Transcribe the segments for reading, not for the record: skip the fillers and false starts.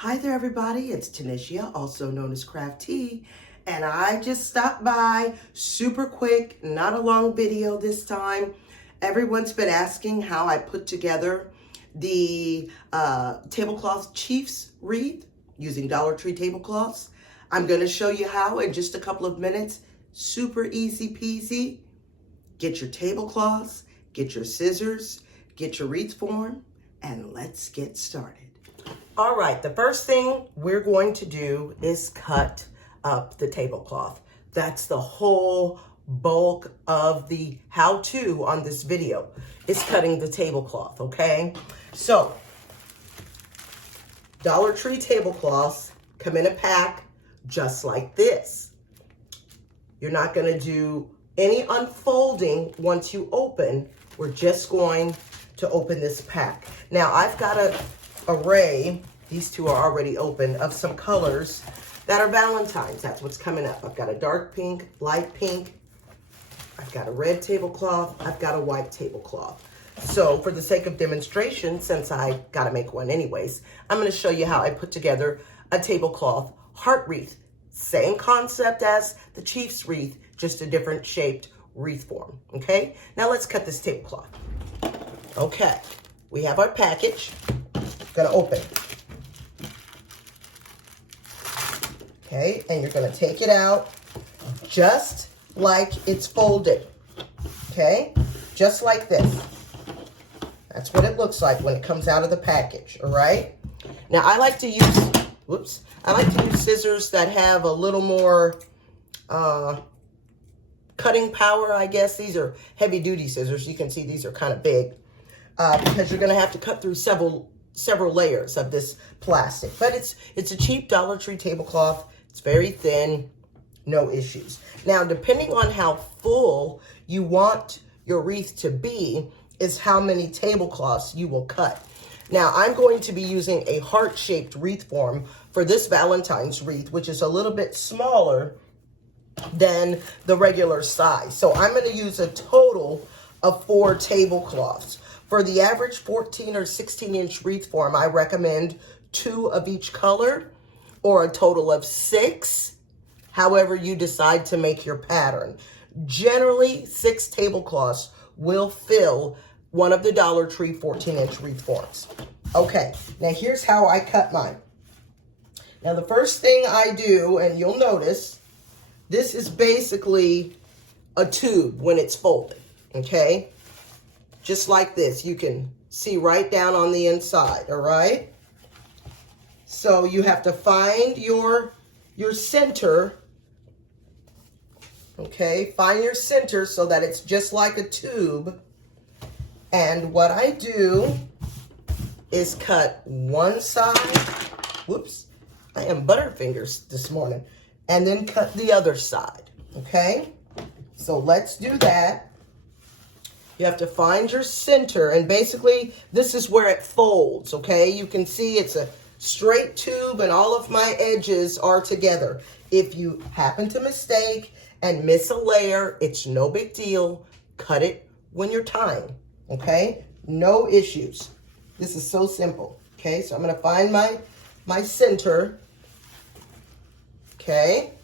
Hi there, everybody. It's Tanisha, also known as Crafty, and I just stopped by super quick, not a long video this time. Everyone's been asking how I put together the tablecloth Chiefs wreath using Dollar Tree tablecloths. I'm going to show you how in just a couple of minutes. Super easy peasy. Get your tablecloths, get your scissors, get your wreath form, and let's get started. All right, the first thing we're going to do is cut up the tablecloth. That's the whole bulk of the how-to on this video, is cutting the tablecloth, okay? So, Dollar Tree tablecloths come in a pack just like this. You're not gonna do any unfolding once you open. We're just going to open this pack. Now, I've got an array, these two are already open, of some colors that are Valentine's. That's what's coming up. I've got a dark pink, light pink, I've got a red tablecloth, I've got a white tablecloth. So for the sake of demonstration, since I gotta make one anyways, I'm gonna show you how I put together a tablecloth heart wreath. Same concept as the Chiefs wreath, just a different shaped wreath form, okay? Now let's cut this tablecloth. Okay, we have our package. Gonna open. Okay, and you're gonna take it out just like it's folded. Okay, just like this. That's what it looks like when it comes out of the package, all right? Now I like to use, I like to use scissors that have a little more cutting power, I guess. These are heavy duty scissors. You can see these are kind of big because you're gonna have to cut through several layers of this plastic. But it's a cheap Dollar Tree tablecloth. It's very thin, no issues. Now, depending on how full you want your wreath to be is how many tablecloths you will cut. Now, I'm going to be using a heart-shaped wreath form for this Valentine's wreath, which is a little bit smaller than the regular size. So I'm going to use a total of 4 tablecloths. For the average 14 or 16-inch wreath form, I recommend 2 of each color, or a total of 6, however you decide to make your pattern. Generally, 6 tablecloths will fill one of the Dollar Tree 14-inch wreath forms. Okay, now here's how I cut mine. Now the first thing I do, and you'll notice, this is basically a tube when it's folded, okay? Just like this, you can see right down on the inside, all right? So you have to find your center, okay? Find your center so that it's just like a tube. And what I do is cut one side, whoops, I am butterfingers this morning, and then cut the other side, okay? So let's do that. You have to find your center, and basically this is where it folds, okay? You can see it's a straight tube and all of my edges are together. If you happen to mistake and miss a layer, it's no big deal. Cut it when you're tying, okay? No issues. This is so simple, okay? So I'm gonna find my center, okay?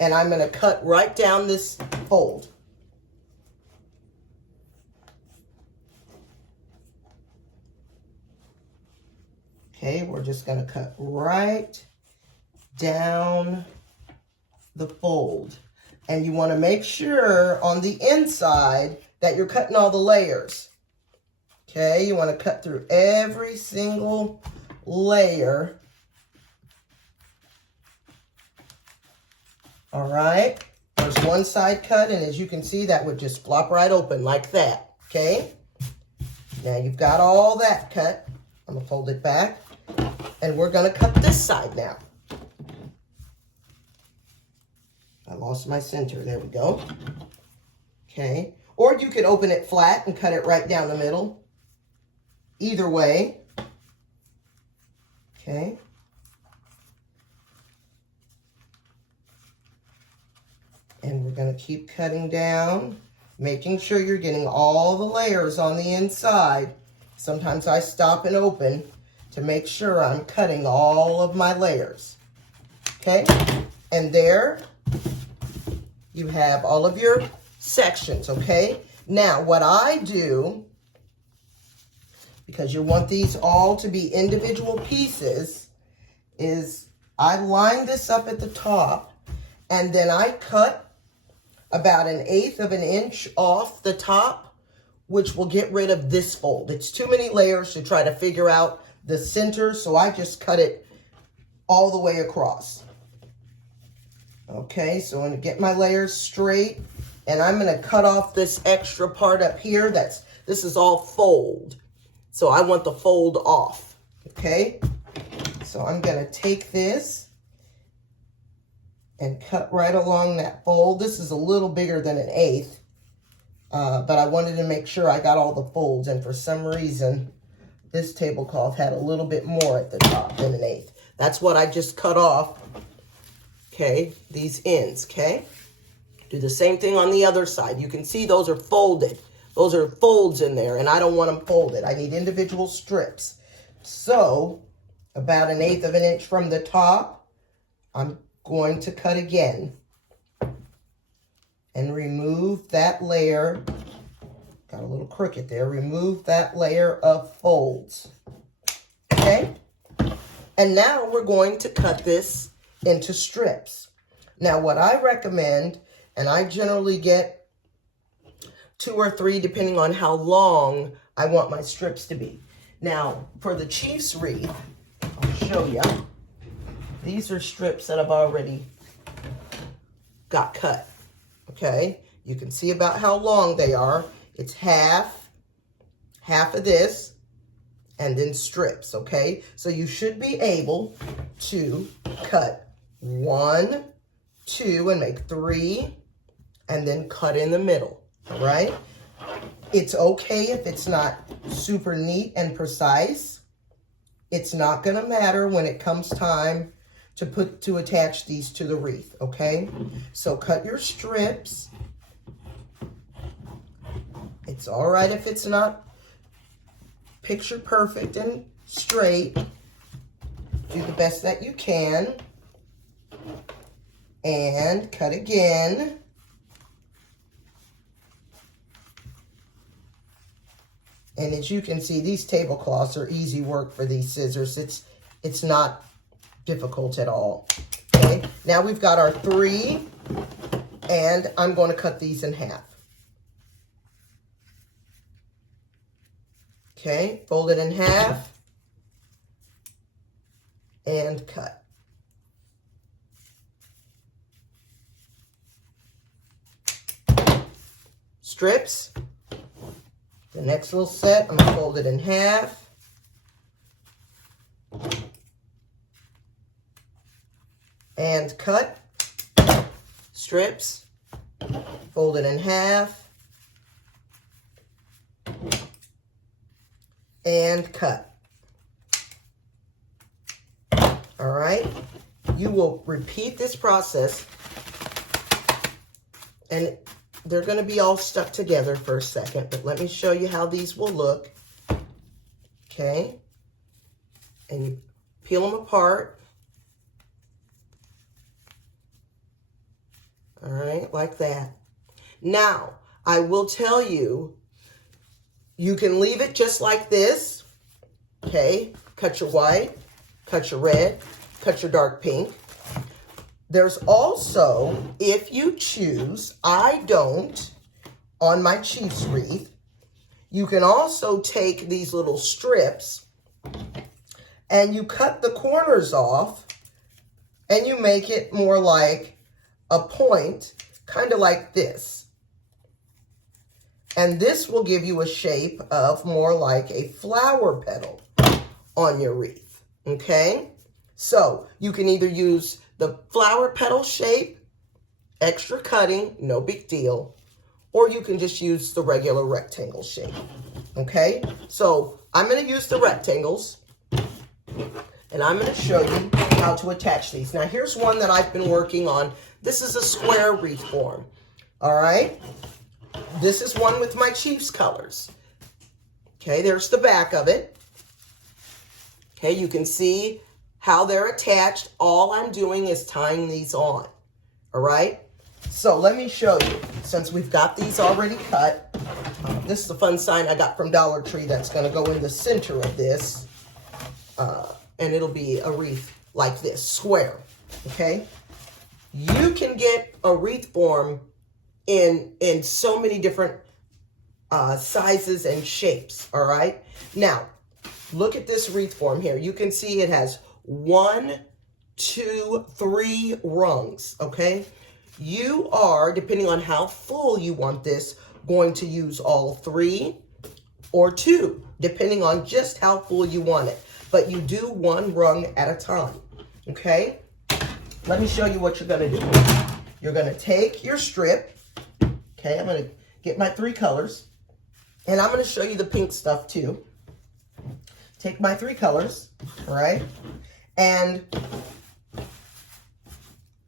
And I'm gonna cut right down this fold. Okay, we're just gonna cut right down the fold. And you wanna make sure on the inside that you're cutting all the layers. Okay, you wanna cut through every single layer. All right, there's one side cut, and as you can see, that would just flop right open like that, okay? Now you've got all that cut. I'm gonna fold it back. And we're gonna cut this side now. I lost my center, there we go. Okay, or you could open it flat and cut it right down the middle. Either way. Okay. And we're gonna keep cutting down, making sure you're getting all the layers on the inside. Sometimes I stop and open to make sure I'm cutting all of my layers. Okay, and there you have all of your sections, okay? Now, what I do, because you want these all to be individual pieces, is I line this up at the top, and then I cut about 1/8 of an inch off the top, which will get rid of this fold. It's too many layers to try to figure out the center, so I just cut it all the way across. Okay, so I'm going to get my layers straight, and I'm going to cut off this extra part up here. This is all fold, so I want the fold off. Okay, so I'm going to take this and cut right along that fold. This is a little bigger than 1/8, but I wanted to make sure I got all the folds, and for some reason, this tablecloth had a little bit more at the top than 1/8. That's what I just cut off. Okay, these ends, okay? Do the same thing on the other side. You can see those are folded. Those are folds in there, and I don't want them folded. I need individual strips. So, about 1/8 of an inch from the top, I'm going to cut again and remove that layer. Got a little crooked there. Remove that layer of folds. Okay? And now we're going to cut this into strips. Now, what I recommend, and I generally get 2 or 3 depending on how long I want my strips to be. Now, for the Chief's wreath, I'll show you. These are strips that I've already got cut. Okay? You can see about how long they are. It's half of this, and then strips, okay? So you should be able to cut 1, 2, and make 3, and then cut in the middle, all right? It's okay if it's not super neat and precise. It's not gonna matter when it comes time to attach these to the wreath, okay? So cut your strips. It's all right if it's not picture perfect and straight. Do the best that you can. And cut again. And as you can see, these tablecloths are easy work for these scissors. It's not difficult at all. Okay, now we've got our 3, and I'm going to cut these in half. Okay, fold it in half and cut. Strips. The next little set, I'm going to fold it in half. And cut. Strips. Fold it in half. And cut. All right. You will repeat this process, and they're going to be all stuck together for a second, but let me show you how these will look. Okay. And you peel them apart. All right, like that. Now, I will tell you, you can leave it just like this. Okay. Cut your white, cut your red, cut your dark pink. There's also, if you choose, I don't, on my Chief's wreath, you can also take these little strips and you cut the corners off and you make it more like a point, kind of like this. And this will give you a shape of more like a flower petal on your wreath, okay? So you can either use the flower petal shape, extra cutting, no big deal, or you can just use the regular rectangle shape, okay? So I'm going to use the rectangles, and I'm going to show you how to attach these. Now here's one that I've been working on. This is a square wreath form, all right? This is one with my Chief's colors. Okay, there's the back of it. Okay, you can see how they're attached. All I'm doing is tying these on. All right, so let me show you, since we've got these already cut. This is a fun sign I got from Dollar Tree that's going to go in the center of this. And it'll be a wreath like this, square. Okay, you can get a wreath form in so many different sizes and shapes. All right, now look at this wreath form here. You can see it has 1, 2, 3 rungs. Okay, you are, depending on how full you want this, going to use all 3 or 2, depending on just how full you want it. But you do 1 rung at a time. Okay, let me show you what you're going to do. You're going to take your strip. Okay, I'm going to get my 3 colors. And I'm going to show you the pink stuff too. Take my 3 colors, all right? And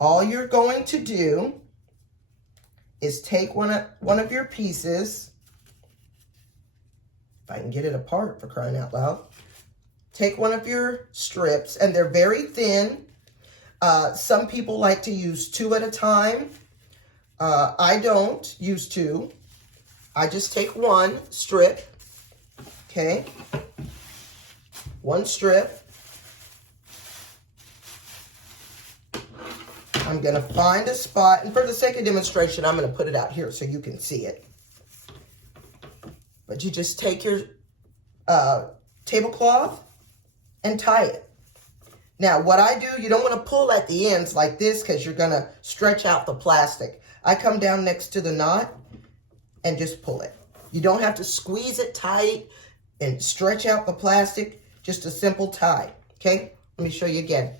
all you're going to do is take one of your pieces. If I can get it apart, for crying out loud. Take one of your strips, and they're very thin. Some people like to use 2 at a time. I don't use 2. I just take 1 strip, okay? 1 strip. I'm going to find a spot, and for the sake of demonstration, I'm going to put it out here so you can see it. But you just take your tablecloth and tie it. Now, what I do, you don't want to pull at the ends like this because you're going to stretch out the plastic. I come down next to the knot and just pull it. You don't have to squeeze it tight and stretch out the plastic. Just a simple tie, okay? Let me show you again.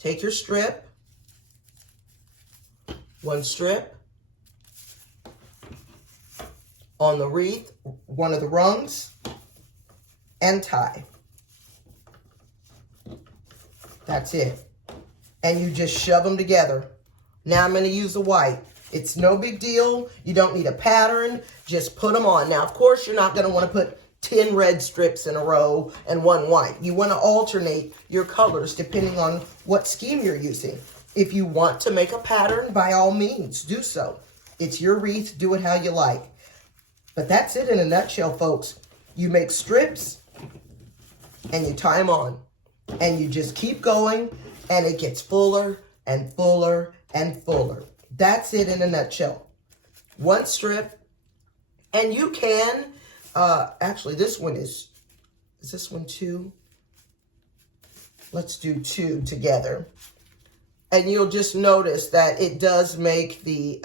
Take your strip, 1 strip. On the wreath, 1 of the rungs, and tie. That's it. And you just shove them together. Now I'm going to use the white. It's no big deal. You don't need a pattern. Just put them on. Now, of course, you're not going to want to put 10 red strips in a row and 1 white. You want to alternate your colors depending on what scheme you're using. If you want to make a pattern, by all means, do so. It's your wreath. Do it how you like. But that's it in a nutshell, folks. You make strips and you tie them on. And you just keep going and it gets fuller and fuller and fuller. That's it in a nutshell. 1 strip. And you can, actually this one is this one 2? Let's do 2 together. And you'll just notice that it does make the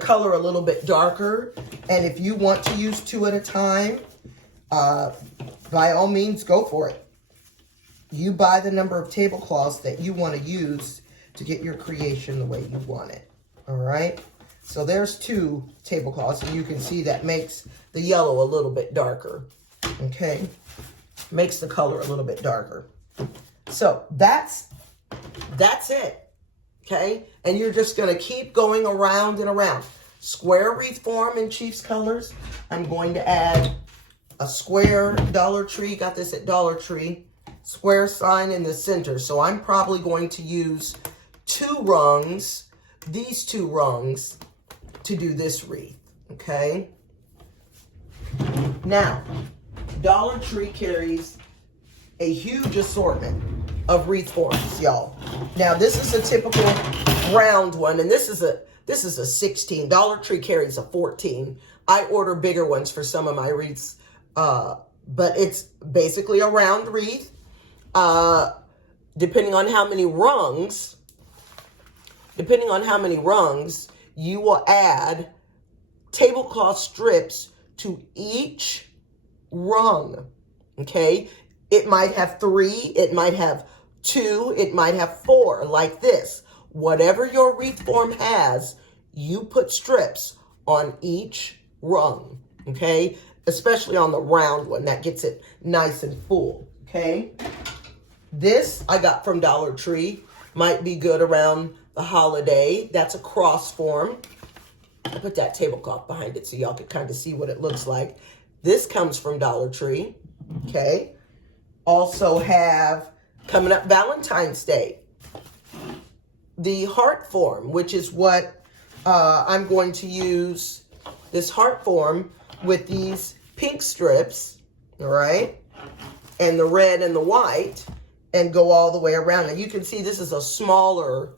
color a little bit darker. And if you want to use 2 at a time, by all means, go for it. You buy the number of tablecloths that you want to use to get your creation the way you want it. All right. So there's 2 tablecloths, and you can see that makes the yellow a little bit darker. Okay. Makes the color a little bit darker. So that's it. Okay. And you're just going to keep going around and around. Square wreath form in Chief's colors. I'm going to add a square Dollar Tree. Got this at Dollar Tree. Square sign in the center. So I'm probably going to use 2 rungs, these 2 rungs, to do this wreath. Okay. Now, Dollar Tree carries a huge assortment of wreath forms, y'all. Now, this is a typical round one, and this is a 16. Dollar Tree carries a 14. I order bigger ones for some of my wreaths, but it's basically a round wreath. Depending on how many rungs, you will add tablecloth strips to each rung. Okay, it might have 3, it might have 2, it might have 4, like this. Whatever your wreath form has, you put strips on each rung. Okay, especially on the round one, that gets it nice and full. Okay, this I got from Dollar Tree. Might be good around the holiday. That's a cross form. I put that tablecloth behind it so y'all can kind of see what it looks like. This comes from Dollar Tree. Okay. Also have, coming up, Valentine's Day, the heart form, which is what I'm going to use, this heart form with these pink strips, all right, and the red and the white, and go all the way around. And you can see this is a smaller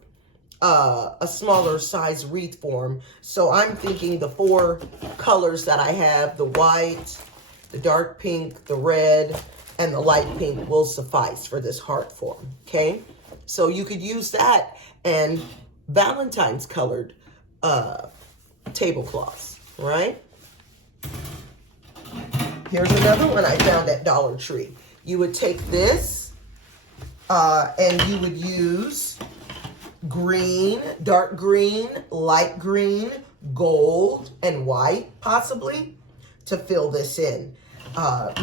size wreath form. So I'm thinking the 4 colors that I have, the white, the dark pink, the red, and the light pink will suffice for this heart form, okay? So you could use that and Valentine's colored tablecloths, right? Here's another one I found at Dollar Tree. You would take this and you would use green, dark green, light green, gold, and white, possibly, to fill this in.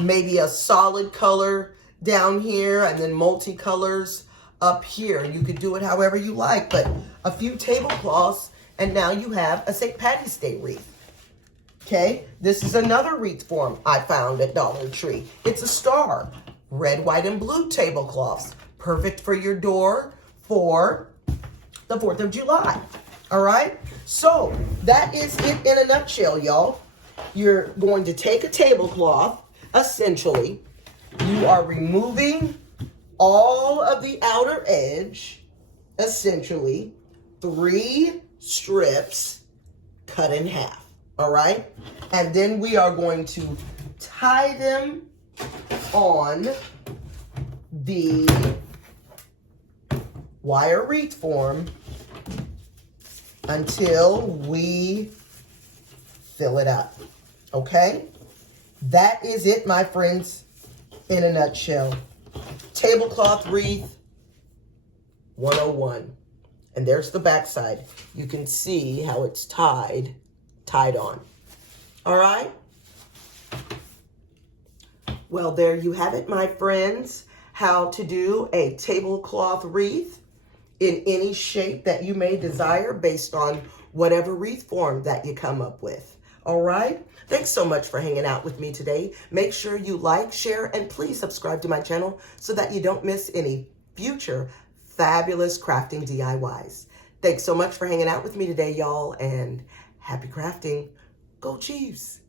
Maybe a solid color down here and then multicolors up here. You could do it however you like, but a few tablecloths and now you have a St. Patty's Day wreath. Okay, this is another wreath form I found at Dollar Tree. It's a star, red, white, and blue tablecloths. Perfect for your door for the 4th of July. All right, so that is it in a nutshell, y'all. You're going to take a tablecloth, essentially. You are removing all of the outer edge, essentially, 3 strips cut in half, all right? And then we are going to tie them on the wire wreath form until we fill it up, okay? That is it, my friends, in a nutshell. Tablecloth wreath 101. And there's the back side. You can see how it's tied on. All right? Well, there you have it, my friends. How to do a tablecloth wreath in any shape that you may desire based on whatever wreath form that you come up with. All right? Thanks so much for hanging out with me today. Make sure you like, share, and please subscribe to my channel so that you don't miss any future fabulous crafting DIYs. Thanks so much for hanging out with me today, y'all, and happy crafting. Go Chiefs!